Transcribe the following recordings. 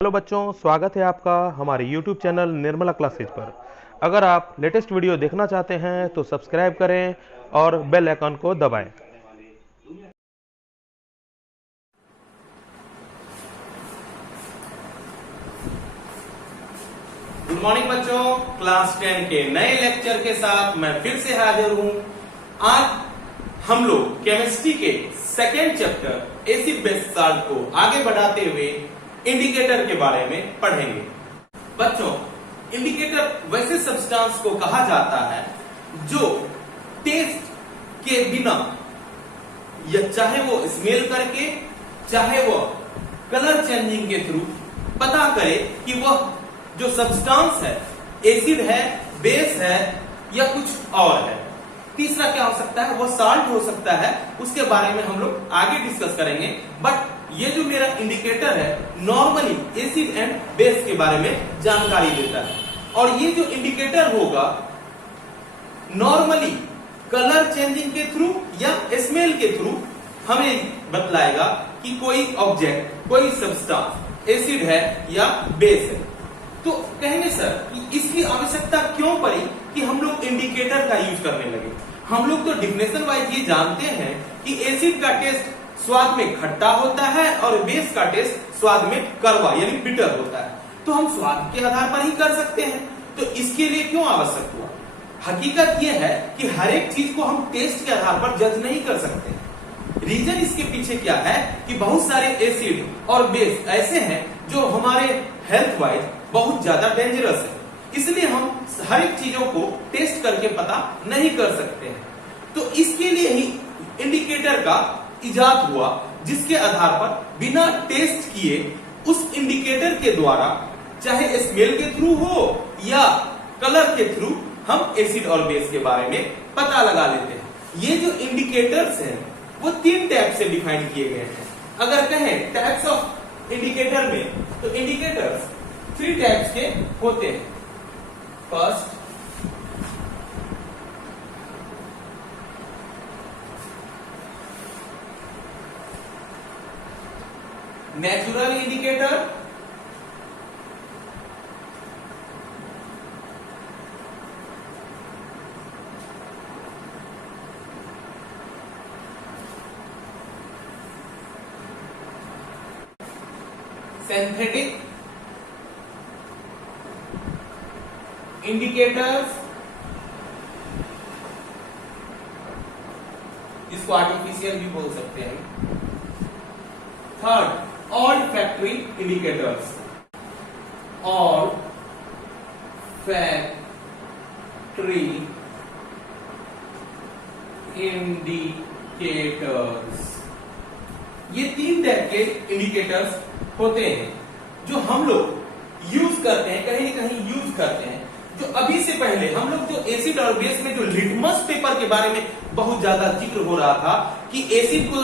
Hello बच्चों, स्वागत है आपका हमारे YouTube चैनल निर्मला क्लासेज पर। अगर आप लेटेस्ट वीडियो देखना चाहते हैं तो सब्सक्राइब करें और बेल आइकन को दबाएं। गुड मॉर्निंग बच्चों, क्लास 10 के नए लेक्चर के साथ मैं फिर से हाजिर हूं। आज हम लोग केमिस्ट्री के second chapter acid base salt को आगे बढ़ाते हुए इंडिकेटर के बारे में पढ़ेंगे। बच्चों, इंडिकेटर वैसे सब्सटेंस को कहा जाता है जो टेस्ट के बिना या चाहे वो स्मेल करके चाहे वो कलर चेंजिंग के थ्रू पता करे कि वह जो सब्सटेंस है एसिड है, बेस है या कुछ और है। तीसरा क्या हो सकता है, वो साल्ट हो सकता है। उसके बारे में हम लोग आगे डिस्कस करेंगे। बट ये जो मेरा इंडिकेटर है नॉर्मली एसिड एंड बेस के बारे में जानकारी देता है। और ये जो इंडिकेटर होगा नॉर्मली कलर चेंजिंग के थ्रू या स्मेल के थ्रू हमें बतलाएगा कि कोई ऑब्जेक्ट, कोई सब्सटेंस एसिड है या बेस है। तो कहने सर कि इसकी आवश्यकता क्यों पड़ी कि हम लोग इंडिकेटर का यूज करने लगे। हम लोग तो डिफिनेशन वाइज ये जानते हैं कि एसिड का टेस्ट स्वाद में खट्टा होता है और बेस का टेस्ट स्वाद में कड़वा यानी बिटर होता है। तो हम स्वाद के आधार पर ही कर सकते हैं। तो इसके लिए क्यों आवश्यक हुआ? हकीकत यह है कि हर एक चीज को हम टेस्ट के आधार पर जज नहीं कर सकते। रीजन इसके पीछे क्या है कि बहुत सारे एसिड और बेस ऐसे हैं जो हमारे हेल्थ वाइज बहुत ज्यादा डेंजरस है। इसलिए हम हर एक चीजों को टेस्ट करके पता नहीं कर सकते हैं। तो इसके लिए ही इंडिकेटर का इजाद हुआ, जिसके आधार पर बिना टेस्ट किए उस इंडिकेटर के द्वारा चाहे स्मेल के थ्रू हो या कलर के थ्रू हम एसिड और बेस के बारे में पता लगा लेते हैं। ये जो इंडिकेटर्स हैं वो 3 टाइप से डिफाइन किए गए हैं। अगर कहें टाइप्स ऑफ इंडिकेटर में, तो इंडिकेटर्स 3 टाइप्स के होते हैं। First, natural indicator, synthetic indicators, इसको आर्टिफिशियल भी बोल सकते हैं। Third, olfactory indicators, olfactory indicators। ये 3 टाइप के इंडिकेटर्स होते हैं जो हम लोग यूज करते हैं, कहीं न कहीं यूज करते हैं। जो अभी से पहले हम लोग जो एसिड और बेस में जो लिटमस पेपर के बारे में बहुत ज्यादा जिक्र हो रहा था कि एसिड को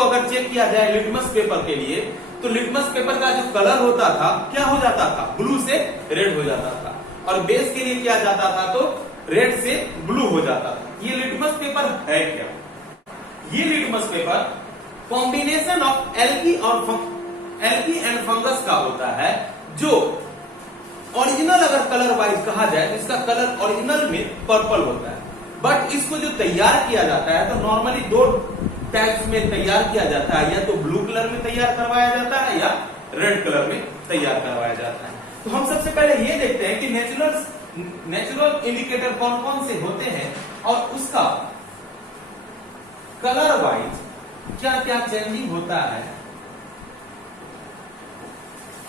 अगर चेक किया जाए लिटमस पेपर के लिए, तो लिटमस पेपर का जो कलर होता था क्या हो जाता था, ब्लू से रेड हो जाता था। और बेस के लिए क्या जाता था, तो रेड से ब्लू हो जाता था। ये लिटमस पेपर है क्या? ये litmus paper combination of algae and fungus का होता है। जो ओरिजिनल अगर कलर वाइज कहा जाए तो इसका कलर ओरिजिनल में पर्पल होता है। बट इसको जो तैयार किया जाता है तो नॉर्मली 2 टाइप्स में तैयार किया जाता है, या तो ब्लू कलर में तैयार करवाया जाता है या रेड कलर में तैयार करवाया जाता है। तो हम सबसे पहले ये देखते हैं कि नेचुरल इंडिकेटर कौन कौन से होते हैं और उसका कलर वाइज क्या क्या चेंजिंग होता है।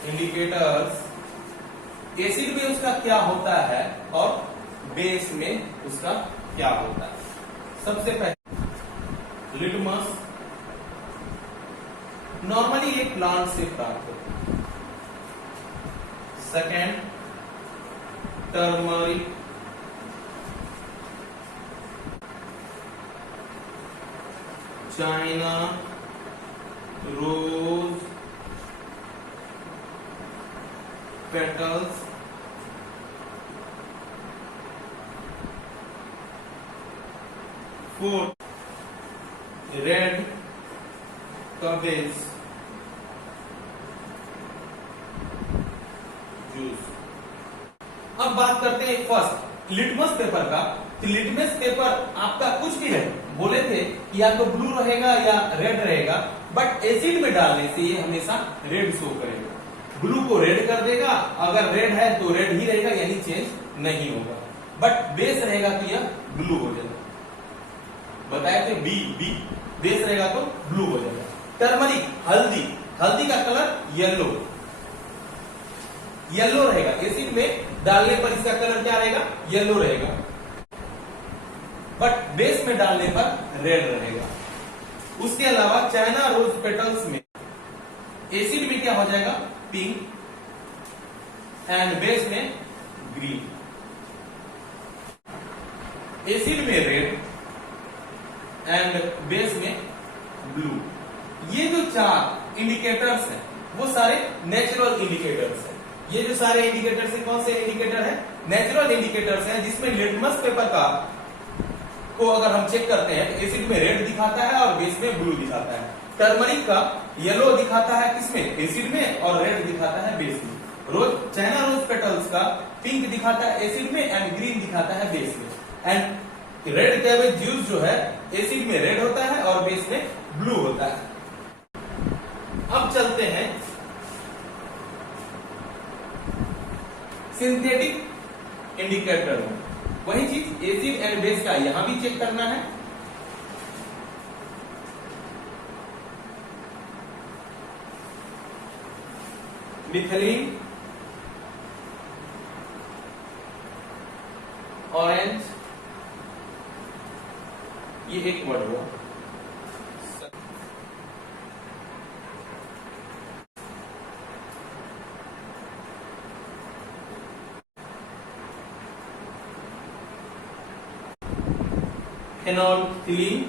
इंडिकेटर्स एसिड में उसका क्या होता है और बेस में उसका क्या होता है। सबसे पहले लिटमस, नॉर्मली ये प्लांट से प्राप्त होता है। Second, turmeric, China rose petals, fourth, red का बेस, बात करते हैं फर्स्ट लिटमस पेपर का। तो लिटमस पेपर आपका कुछ भी है, बोले थे कि या तो ब्लू रहेगा या रेड रहेगा, बट एसिड में डालने से ये हमेशा रेड शो करेगा। ब्लू को रेड कर देगा, अगर रेड है तो रेड ही रहेगा, यानी चेंज नहीं होगा। बट बेस रहेगा तो यह ब्लू हो जाएगा। बताए थे बी बेस रहेगा तो ब्लू हो जाएगा। टर्मरिक हल्दी, हल्दी का कलर येलो, येलो रहेगा। एसिड में डालने पर इसका कलर क्या रहेगा? येलो रहेगा, बट बेस में डालने पर रेड रहेगा। उसके अलावा चाइना रोज पेटल्स में एसिड में क्या हो जाएगा? पिंक एंड बेस में ग्रीन। एसिड में रेड एंड बेस में ब्लू। ये जो 4 इंडिकेटर्स हैं वो सारे नेचुरल इंडिकेटर्स हैं। ये जो सारे इंडिकेटर्स हैं कौन से इंडिकेटर है? नेचुरल इंडिकेटर्स हैं, जिसमें लिटमस पेपर का को अगर हम चेक करते हैं तो एसिड में रेड दिखाता है और बेस में ब्लू दिखाता है। टर्मरिक का येलो दिखाता है किसमें? एसिड में, और रेड दिखाता है बेस में। चाइना रोज पेटल्स का पिंक दिखाता है एसिड में एंड ग्रीन दिखाता है बेस में। एंड रेड कैबेज जूस जो है एसिड में रेड होता है और बेस में ब्लू होता है। अब चलते हैं सिंथेटिक इंडिकेटर में। वही चीज एसिड एंड बेस का यहां भी चेक करना है। मिथिलीन, ऑरेंज, ये एक वर्ड हुआ। फेनोल्फथलीन,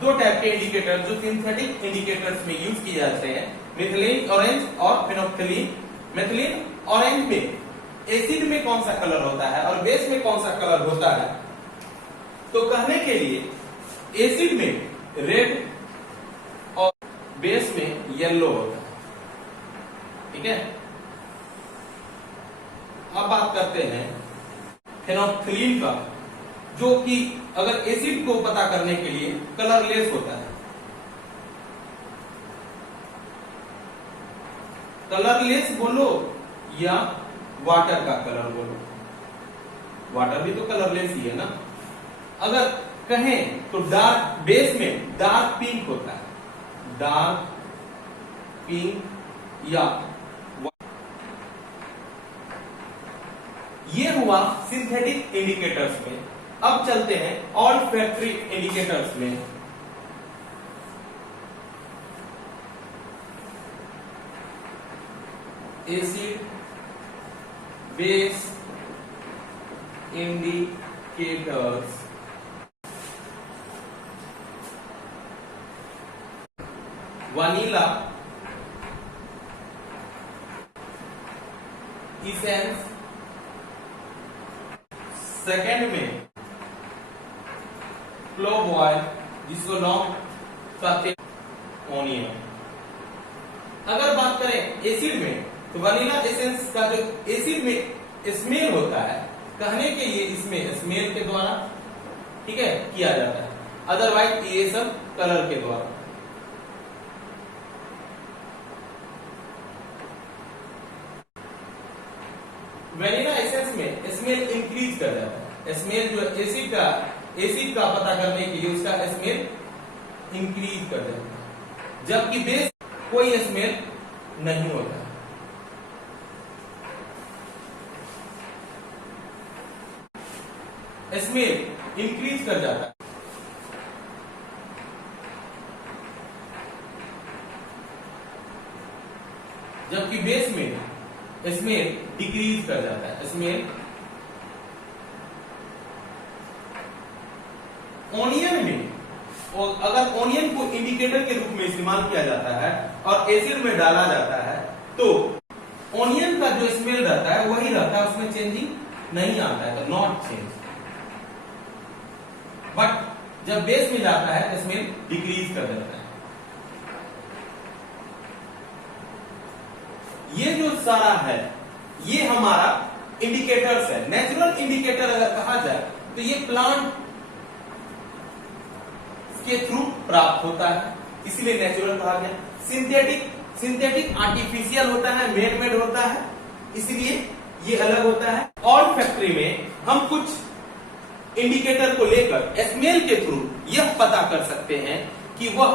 2 टाइप के इंडिकेटर जो सिंथेटिक इंडिकेटर्स में यूज किए जाते हैं, मिथिलीन ऑरेंज और फेनोल्फथलीन। मिथिलीन ऑरेंज में एसिड में कौन सा कलर होता है और बेस में कौन सा कलर होता है? तो कहने के लिए एसिड में रेड और बेस में येलो होता है। ठीक है। अब बात करते हैं फेनोल्फथलीन का, जो कि अगर एसिड को पता करने के लिए कलरलेस होता है। कलरलेस बोलो या वाटर का कलर बोलो, वाटर भी तो कलरलेस ही है ना। अगर कहें तो डार्क बेस में डार्क पिंक होता है, डार्क पिंक या ये हुआ सिंथेटिक इंडिकेटर्स में। अब चलते हैं ऑल्फैक्टरी इंडिकेटर्स में। Acid base indicators. Vanilla, essence, second में क्लोव ऑयल, जिसको लॉन्ग कहते ओनियन। अगर बात करें एसिड में तो वनीला एसेंस का जो एसिड में स्मेल होता है, कहने के लिए इसमें स्मेल के द्वारा, ठीक है, किया जाता है। अदरवाइज ये सब कलर के द्वारा। वनीला एसेंस में स्मेल इंक्रीज कर जाता है। स्मेल जो एसिड का पता करने के लिए उसका स्मेल इंक्रीज कर देता है, जबकि बेस कोई स्मेल नहीं होता। स्मेल इंक्रीज कर जाता है, जबकि बेस में स्मेल डिक्रीज कर जाता है। स्मेल ओनियन में, और अगर ओनियन को इंडिकेटर के रूप में इस्तेमाल किया जाता है और एसिड में डाला जाता है तो ओनियन का जो स्मेल रहता है वही रहता है, उसमें चेंजिंग नहीं आता है, तो नॉट चेंज। बट जब बेस में जाता है स्मेल डिक्रीज कर देता है। ये जो सारा है ये हमारा इंडिकेटर्स है। नेचुरल इंडिकेटर अगर कहा जाए तो ये प्लांट के थ्रू प्राप्त होता है, इसीलिए नेचुरल कहा गया। सिंथेटिक आर्टिफिशियल होता है, मेड मेड होता है, इसलिए ये अलग होता है। और फैक्ट्री में हम कुछ इंडिकेटर को लेकर स्मेल के थ्रू यह पता कर सकते हैं कि वह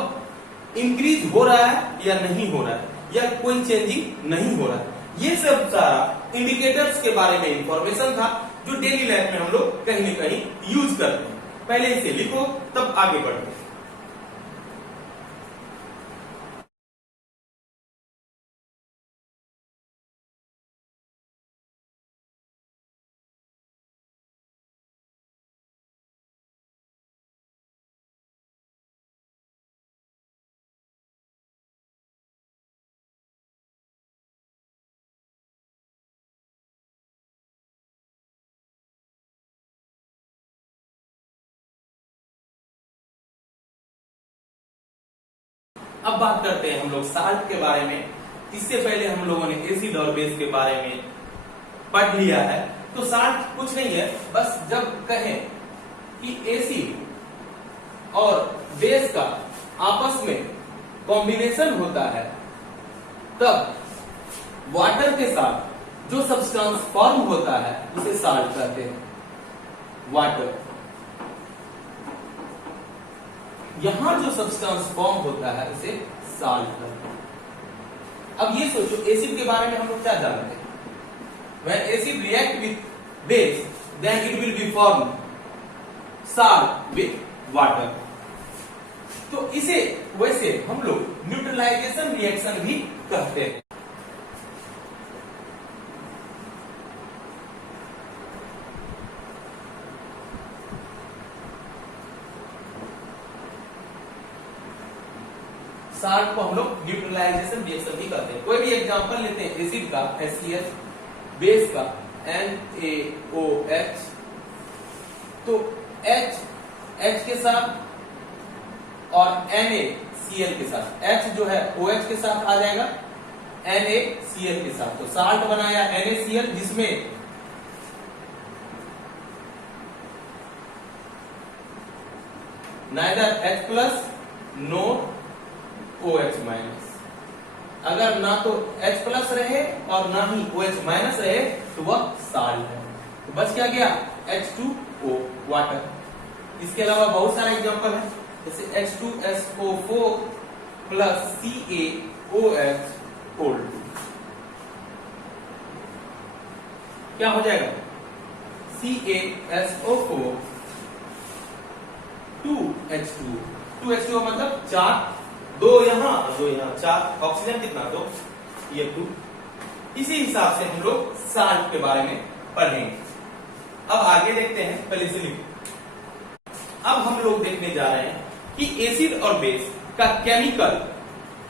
इंक्रीज हो रहा है या नहीं हो रहा है, या कोई चेंजिंग नहीं हो रहा है। ये सब सारा इंडिकेटर्स के बारे में इंफॉर्मेशन था जो डेली लाइफ में हम लोग कहीं न कहीं यूज करते हैं। पहले इसे लिखो, तब आगे बढ़ो। अब बात करते हैं हम लोग साल्ट के बारे में। इससे पहले हम लोगों ने एसिड और बेस के बारे में पढ़ लिया है। तो साल्ट कुछ नहीं है, बस जब कहें कि एसिड और बेस का आपस में कॉम्बिनेशन होता है, तब वाटर के साथ जो सब्सटेंस फॉर्म होता है उसे साल्ट कहते हैं। वाटर, यहां जो सब्सटेंस फॉर्म होता है उसे साल्ट कहते हैं। अब ये सोचो, एसिड के बारे में हम लोग क्या जानते हैं? When acid react with base, then it will be formed salt with water. तो इसे वैसे हम लोग न्यूट्रलाइजेशन रिएक्शन भी कहते हैं। साल्ट को हम लोग न्यूट्रलाइजेशन रिएक्शन भी करते हैं। कोई भी एग्जांपल लेते हैं, एसिड का HCl, बेस का NaOH, तो H के साथ और NaCl के साथ, H जो है OH के साथ आ जाएगा, NaCl के साथ, तो साल्ट बनाया NaCl, जिसमें neither H plus no OH minus. अगर ना तो H प्लस रहे और ना ही OH माइनस रहे तो वह साल्ट है। तो बच क्या गया? H2O, water. इसके अलावा बहुत सारे एग्जांपल हैं, जैसे H2SO4 प्लस CaOH कोल्ड। क्या हो जाएगा? CaSO4 2H2, 2H2O मतलब 4, दो यहाँ 4, ऑक्सीजन कितना? 2, ये 2। इसी हिसाब से हम लोग साल्ट के बारे में पढ़ेंगे। अब आगे देखते हैं, पहले से लिखो। अब हम लोग देखने जा रहे हैं कि एसिड और बेस का केमिकल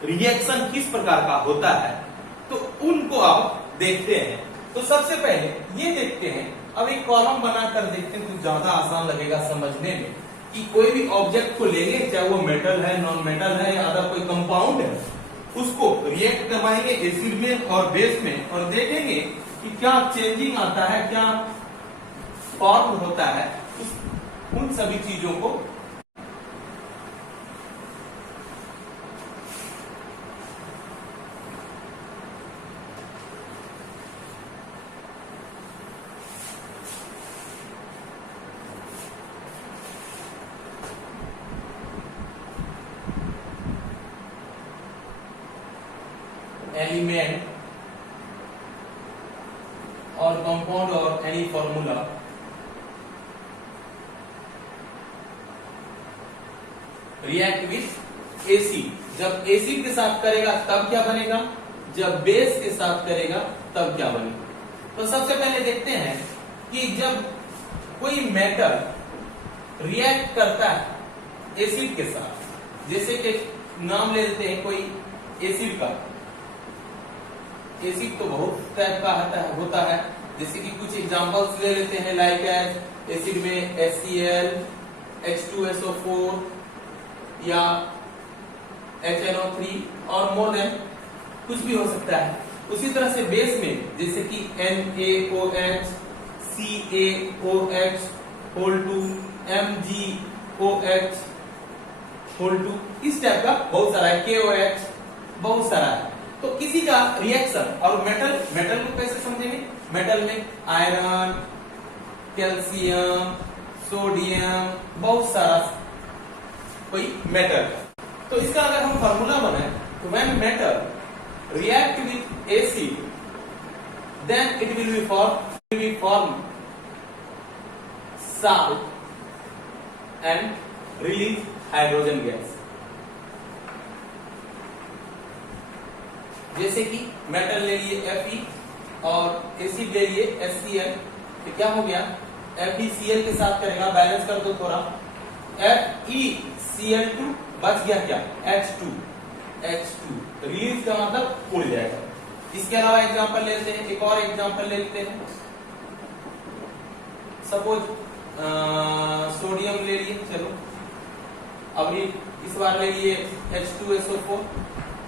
रिएक्शन किस प्रकार का होता है, तो उनको अब देखते हैं। तो सबसे पहले ये देखते हैं, अब एक कॉलम बनाकर देखते हैं तो ज्यादा आसान लगेगा समझने में, कि कोई भी ऑब्जेक्ट को लेंगे, चाहे वो मेटल है, नॉन मेटल है या अदर कोई कंपाउंड है, उसको रिएक्ट करवाएंगे एसिड में और बेस में, और देखेंगे कि क्या चेंजिंग आता है, क्या फॉर्म होता है, उन सभी चीजों को एलिमेंट और कंपाउंड और any formula react with acid. जब एसिड के साथ करेगा तब क्या बनेगा, जब बेस के साथ करेगा तब क्या बनेगा। तो सबसे पहले देखते हैं कि जब कोई मेटल रिएक्ट करता है एसिड के साथ, जैसे कि नाम ले लेते हैं कोई एसिड का। एसिड तो बहुत टाइप का होता है, जैसे कि कुछ एग्जांपल्स ले लेते हैं, लाइक एसिड में HCl, H2SO4 या HNO3 और मोर देन कुछ भी हो सकता है। उसी तरह से बेस में जैसे कि NaOH, CaOH whole 2, MgOH whole 2, इस टाइप का बहुत सारा है, KOH बहुत सारा है। तो किसी का रिएक्शन, और मेटल को कैसे समझेंगे? मेटल में आयरन, कैल्शियम, सोडियम, बहुत सारा कोई मेटल। तो इसका अगर हम फार्मूला बनाए तो when metal react with acid, then it will be form salt and release hydrogen gas। जैसे कि मेटल ले लिए Fe और एसिड ले लिए HCl, तो क्या हो गया? FeCl के साथ करेगा, बैलेंस कर दो थोड़ा, FeCl2 बच गया क्या? H2 रिलीज का मतलब उड़ जाएगा। इसके अलावा एग्जांपल लेते हैं, एक और एग्जांपल ले लेते हैं। सपोज सोडियम ले लिए, चलो अब इस बार ले लिए H2SO4,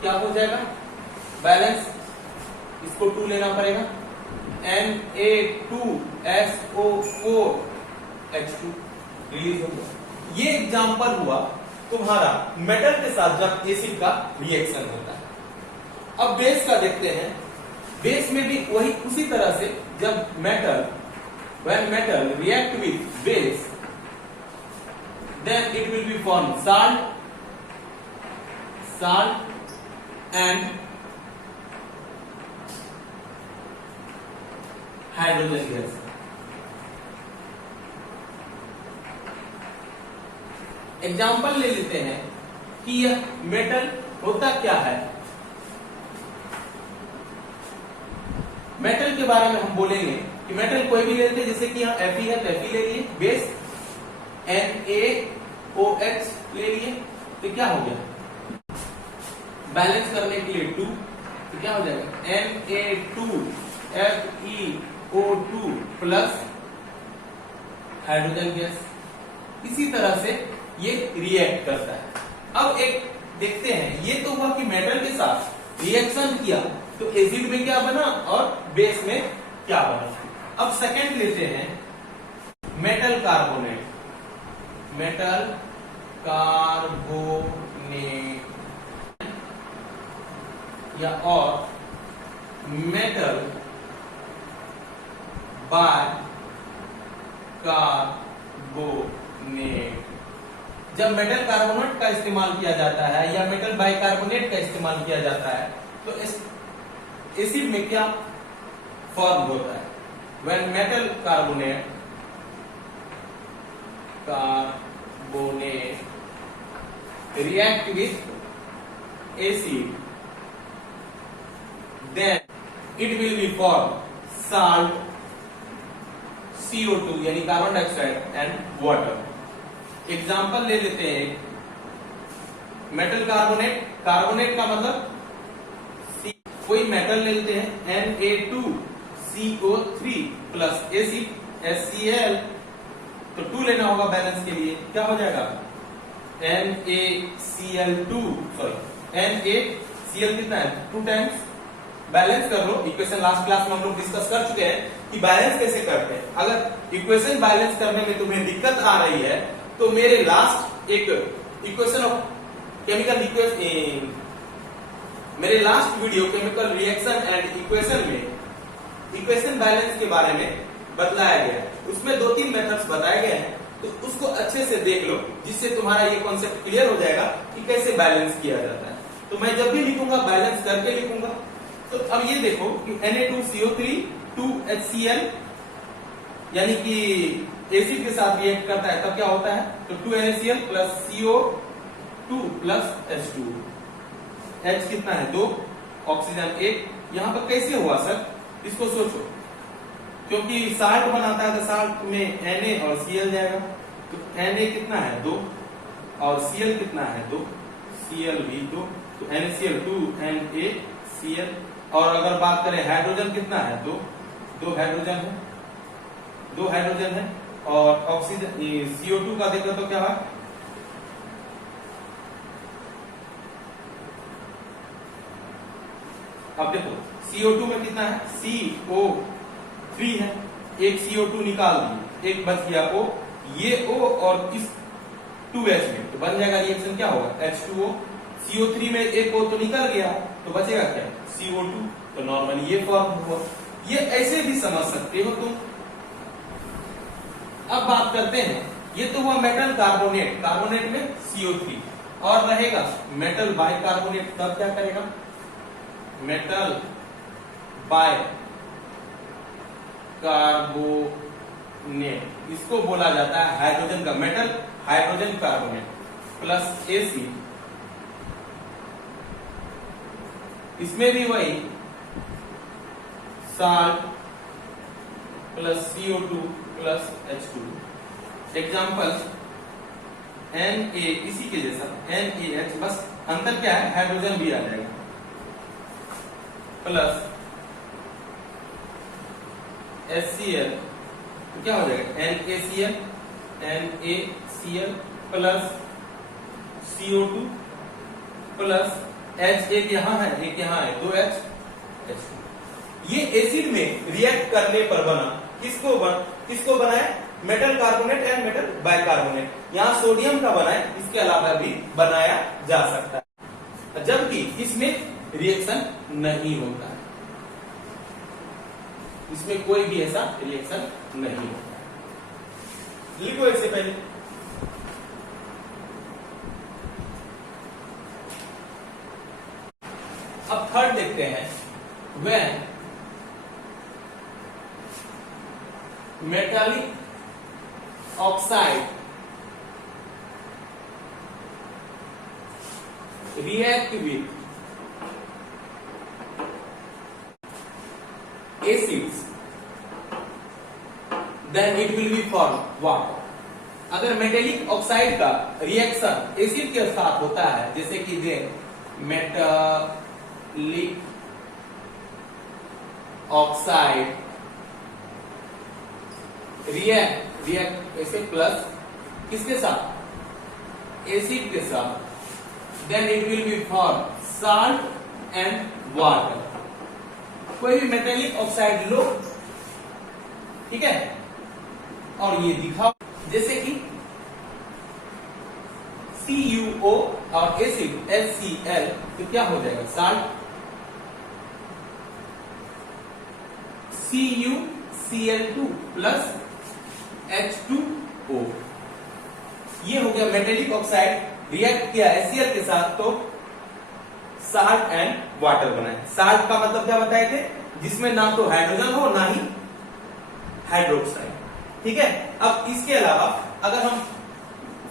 क्या हो जाएगा? बैलेंस, इसको 2 लेना पड़ेगा, Na2SO4H2 रिलीज हो गया। ये एग्जांपल हुआ तुम्हारा मेटल के साथ जब एसिड का रिएक्शन होता है। अब बेस का देखते हैं। बेस में भी वही उसी तरह से, जब when metal react with base, then it will be formed salt and hydrogen gas। Example ले लेते हैं कि यह मेटल होता क्या है। मेटल के बारे में हम बोलेंगे कि मेटल कोई भी लेते हैं, जैसे कि यहाँ Fe है तो Fe ले लिए, बेस NaOH ले लिए, तो क्या हो गया? बैलेंस करने के लिए 2, तो क्या हो जाएगा? Na2FeO2 plus hydrogen gas. इसी तरह से ये रिएक्ट करता है। अब एक देखते हैं, ये तो हुआ कि मेटल के साथ रिएक्शन किया तो एसिड में क्या बना और बेस में क्या बना। अब सेकंड लेते हैं, मेटल कार्बोनेट या और मेटल बाइकार्बोनेट। जब मेटल कार्बोनेट का इस्तेमाल किया जाता है या मेटल बाइकार्बोनेट का इस्तेमाल किया जाता है तो एसिड में क्या फॉर्म होता है? When metal carbonate react with acid, then it will be formed salt, CO2 यानी carbon dioxide and water. Example ले लेते हैं, मेटल कार्बोनेट का मतलब कोई मेटल ले लेते हैं Na2CO3 प्लस एसिड HCl, तो 2 लेना होगा बैलेंस के लिए, क्या हो जाएगा? NaCl2 कितना है? 2 टाइम्स। बैलेंस कर लो, इक्वेशन लास्ट क्लास में हम लोग डिस्कस कर चुके हैं कि बैलेंस कैसे करते हैं। अगर इक्वेशन बैलेंस करने में तुम्हें दिक्कत आ रही है तो मेरे लास्ट एक इक्वेशन ऑफ केमिकल मेरे last video chemical reaction and equation में इक्वेशन बैलेंस के बारे में बतलाया गया है। उसमें 2-3 मेथड्स बताए गए हैं, तो उसको अच्छे से देख लो, जिससे तुम्हारा ये कॉन्सेप्ट क्लियर हो जाएगा कि कैसे बैलेंस किया जाता है। तो मैं जब भी लिखूंगा बैलेंस करके लिखूंगा। तो अब ये देखो कि Na2CO3 2HCl यानी कि एसिड के साथ रिएक्ट करता है, तब क्या होता है? तो 2NaCl plus CO2 plus H2। H कितना है? 2, ऑक्सीजन 1। यहां पर कैसे हुआ सर? इसको सोचो, क्योंकि साल्ट बनाता है तो साल्ट में Na और Cl जाएगा, तो Na कितना है? 2 और Cl कितना है? 2, Cl भी 2, तो NaCl 2 NaCl। और अगर बात करें हाइड्रोजन कितना है? 2 हाइड्रोजन है और ऑक्सीजन CO2 का देखो तो क्या है? अब देखो CO2 में कितना है, CO3 है, एक CO2 निकाल दिए, एक बच गया O, ये O और इस 2H में तो बन जाएगा रिएक्शन क्या होगा, H2O। CO3 में एक O तो निकल गया, तो बचेगा क्या, CO2। तो नॉर्मली ये फॉर्म हुआ। ये ऐसे भी समझ सकते हो तुम। अब बात करते हैं, ये तो हुआ मेटल कार्बोनेट, कार्बोनेट में CO3, और रहेगा मेटल बाइकार्बोनेट। तब क्या करेगा, मेटल बाय कार्बोनेट, इसको बोला जाता है हाइड्रोजन का, metal hydrogen carbonate plus acid, इसमें भी वही salt plus CO2 plus H2। Example Na, इसी के जैसा NaH, बस अंतर क्या है, हाइड्रोजन भी आ जाएगा, प्लस HCl, तो क्या हो जाएगा NaCl plus CO2 plus H, एक यहाँ है एक यहाँ है, 2H H2। ये एसिड में रिएक्ट करने पर बना, किसको बनाए, metal carbonate and metal bicarbonate. यहाँ सोडियम का बनाए, इसके अलावा भी बनाया जा सकता है, जबकि इसमें रिएक्शन नहीं होता है, इसमें कोई भी ऐसा रिएक्शन नहीं होता है। लिखो इससे पहले, अब थर्ड देखते हैं, when metallic oxide react with acids, then it will be formed water। अगर मेटेलिक ऑक्साइड का रिएक्शन एसिड के साथ होता है, जैसे कि दे मेटालिक ऑक्साइड रिएक्ट ऐसे प्लस किसके साथ, एसिड के साथ, then it will be formed salt and water। कोई भी मेटेलिक ऑक्साइड लो, ठीक है, और ये दिखाओ, जैसे कि CuO और एसिड HCl, तो क्या हो जाएगा, साल्ट, CuCl2 प्लस H2O। ये हो गया मेटेलिक ऑक्साइड रिएक्ट किया HCl के साथ, तो साल्ट एंड वाटर बनाए। साल्ट का मतलब क्या बताए थे, जिसमें ना तो हाइड्रोजन हो ना ही हाइड्रोक्साइड, ठीक है। अब इसके अलावा अगर हम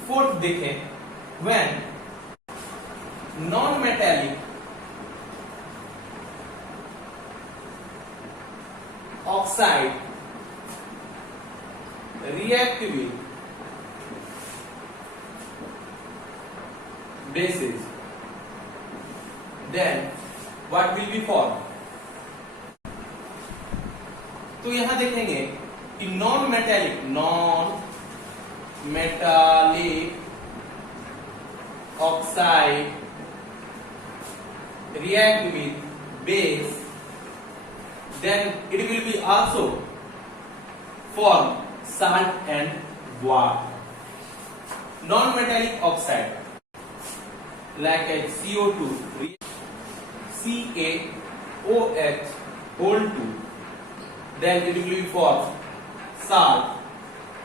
फोर्थ देखें, when non metallic oxide react with bases, then what will be formed। तो यहां देखेंगे कि non metallic oxide react with base, then it will be also form salt and water। non-metallic oxide like a CO2 CaOH whole 2, then it will be form salt,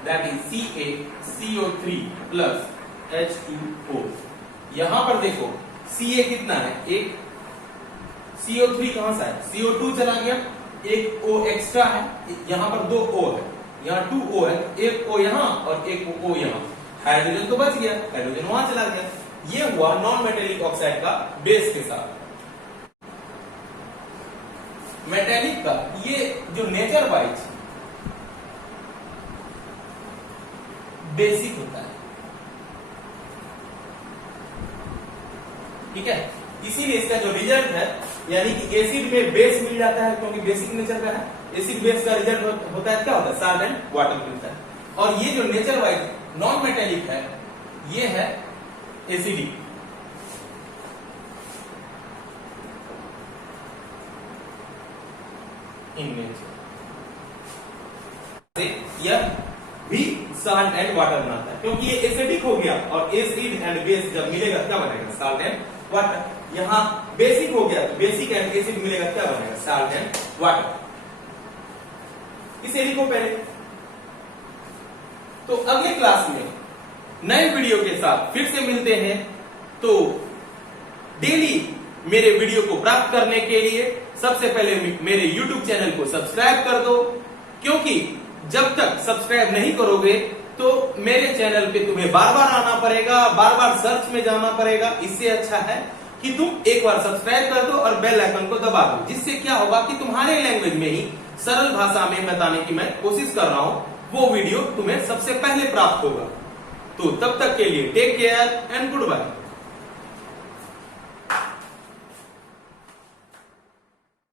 that is CaCO3 plus H2O। यहां पर देखो Ca कितना है, एक CO3 कहां से है, CO2 चला गया, एक O एक्स्ट्रा है, यहां पर 2 O है, यहाँ 2 O है, एक O यहाँ और एक O यहाँ, हाइड्रोजन तो बच गया, हाइड्रोजन वहां चला गया। ये हुआ नॉन मेटेलिक ऑक्साइड का बेस के साथ। मेटेलिक का ये जो नेचर वाइज बेसिक होता है, ठीक है, इसीलिए इसका जो रिजल्ट है, यानी कि एसिड में बेस मिल जाता है, क्योंकि बेसिक नेचर का है, एसिड बेस का रिजल्ट होता है क्या होता है, साल्ट एंड वाटर मिलता है। और ये जो नेचर वाइज नॉन मेटेलिक है, ये है एसिडिक। In nature. यह भी सॉल्ट एंड वाटर बनाता है, क्योंकि ये एसिडिक हो गया और एसिड एंड बेस जब मिलेगा क्या बनेगा? Salt and water. यहां बेसिक हो गया तो बेसिक एंड एसिड मिलेगा, क्या बनेगा? Salt and water. इसे लिखो पहले। तो अगले क्लास में नए वीडियो के साथ फिर से मिलते हैं। तो डेली मेरे वीडियो को प्राप्त करने के लिए सबसे पहले मेरे YouTube चैनल को सब्सक्राइब कर दो, क्योंकि जब तक सब्सक्राइब नहीं करोगे तो मेरे चैनल पे तुम्हें बार बार आना पड़ेगा, बार बार सर्च में जाना पड़ेगा। इससे अच्छा है कि तुम एक बार सब्सक्राइब कर दो और बेल आइकन को दबा दो, जिससे क्या होगा कि तुम्हारे लैंग्वेज में ही सरल भाषा में बताने की मैं कोशिश कर रहा हूं, वो वीडियो तुम्हें सबसे पहले प्राप्त होगा। तो तब तक के लिए take care and good bye.